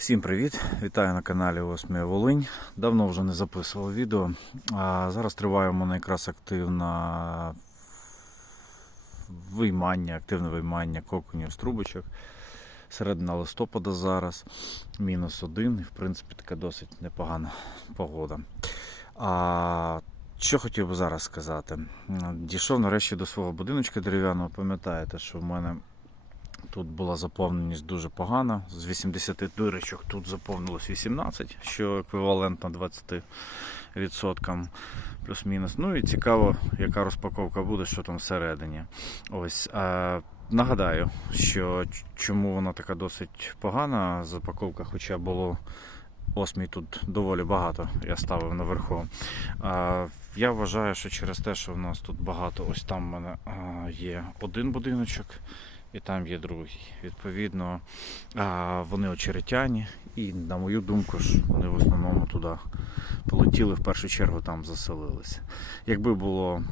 Всім привіт! Вітаю на каналі Осмія Волинь. Давно вже не записував відео. А зараз триває у мене якраз активне виймання, активне виймання коконів з трубочок. Середина листопада зараз, мінус один, і в принципі така досить непогана погода. А, що хотів би зараз сказати? Дійшов нарешті до свого будиночка дерев'яного. Пам'ятаєте, що в мене Тут була заповненість дуже погана. З 80 дирочок тут заповнилось 18, що еквівалентно 20% плюс-мінус. Ну і цікаво, яка розпаковка буде, що там всередині. Ось. А, нагадаю, що чому вона така досить погана запаковка, хоча було осмій тут доволі багато, я ставив наверху. А, я вважаю, що через те, що в нас тут багато, ось там в мене є один будиночок і там є другий. Відповідно, вони очеретяні, і, на мою думку, ж вони в основному туди полетіли, в першу чергу там заселилися. Якби було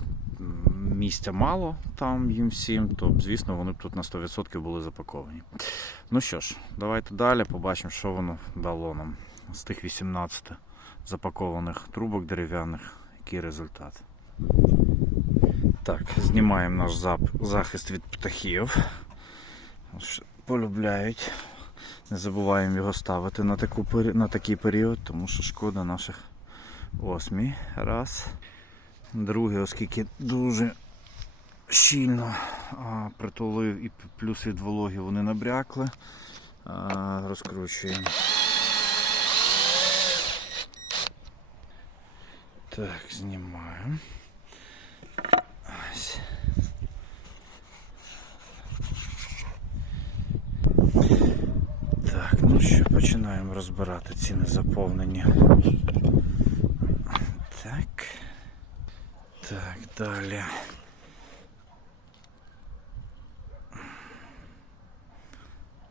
місця мало там їм всім, то, звісно, вони б тут на 100% були запаковані. Ну що ж, давайте далі побачимо, що воно дало нам з тих 18 запакованих трубок дерев'яних, який результат. Так, знімаємо наш захист від птахів. Полюбляють. Не забуваємо його ставити на, таку, на такий період, тому що шкода наших осмій. Раз. Другий, оскільки дуже щільно а, притулив і плюс від вологи вони набрякли. А, розкручуємо. Так, знімаємо. Ось. Так, ну що, починаємо розбирати ці незаповнені. Так. Так, далі.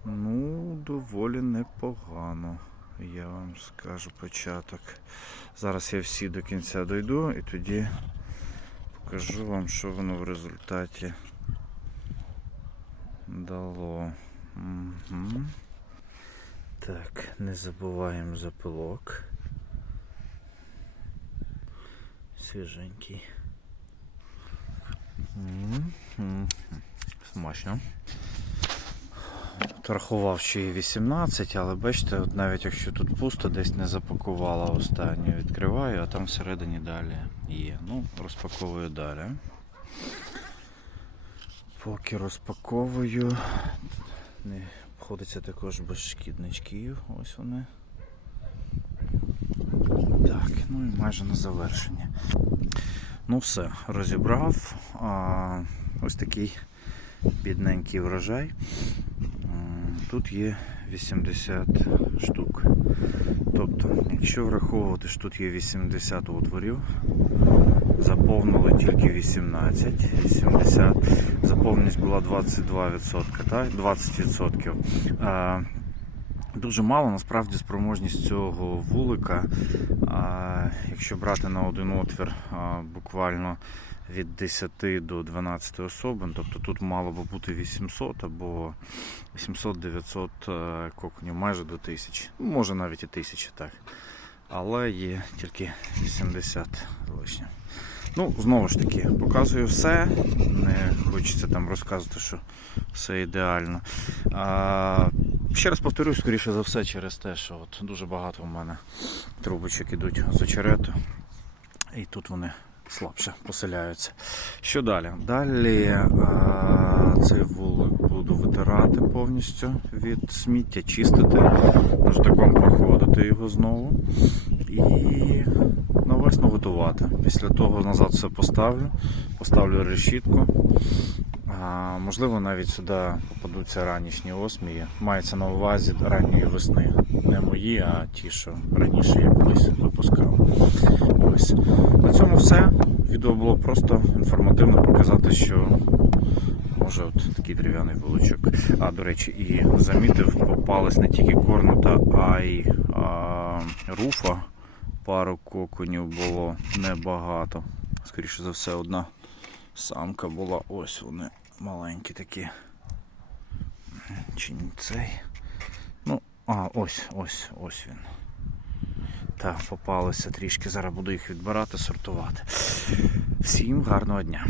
Ну, доволі непогано, я вам скажу початок. Зараз я всі до кінця дойду і тоді покажу вам, що воно в результаті дало. Угу. Так, не забуваємо за пилок. Свіженький. Мгм. Смачно. От Рахував, що і 18, але бачите, от навіть якщо тут пусто, десь не запакувала останню, відкриваю, а там всередині далі є. Ну, розпаковую далі. Поки розпаковую, не обходиться також без шкідничків. Ось вони. Так, ну і майже на завершення. Ну все, розібрав. А, ось такий бідненький врожай. Тут є 80 штук. Тобто, якщо враховувати, що тут є 80 отворів, заповнили тільки 18, 70. Заповненість була 22%, так? 20%. А, Дуже мало насправді спроможність цього вулика. А, якщо брати на один отвір а, буквально від 10 до 12 особин, тобто тут мало би бути 800 або 800-900 е, коконів, майже до 1000. Ну, Може навіть і 1000, так. Але є тільки 80 лишнє. Ну, знову ж таки, показую все. Не хочеться там розказувати, що все ідеально. А, ще раз повторюю, скоріше за все, через те, що от дуже багато в мене трубочок ідуть з очерету. І тут вони слабше поселяються. Що далі? Далі а, цей вулик буду витирати повністю від сміття, чистити, наждаком проходити його знову. І навесно готувати. Після того назад все поставлю, поставлю решітку. А, можливо, навіть сюди попадуться ранішні осмії. Мається на увазі ранньої весни. Не мої, а ті, що раніше я колись випускав. Ось. На цьому все. Відео було просто інформативно показати, що може от такий дерев'яний вуличок. А, до речі, і замітив, попались не тільки корнута, а й а, руфа. Пару коконів було небагато. Скоріше за все, одна самка була. Ось вони маленькі такі. Чи не цей. Ну, А, ось, ось, ось він. Так, попалося трішки. Зараз буду їх відбирати, сортувати. Всім гарного дня.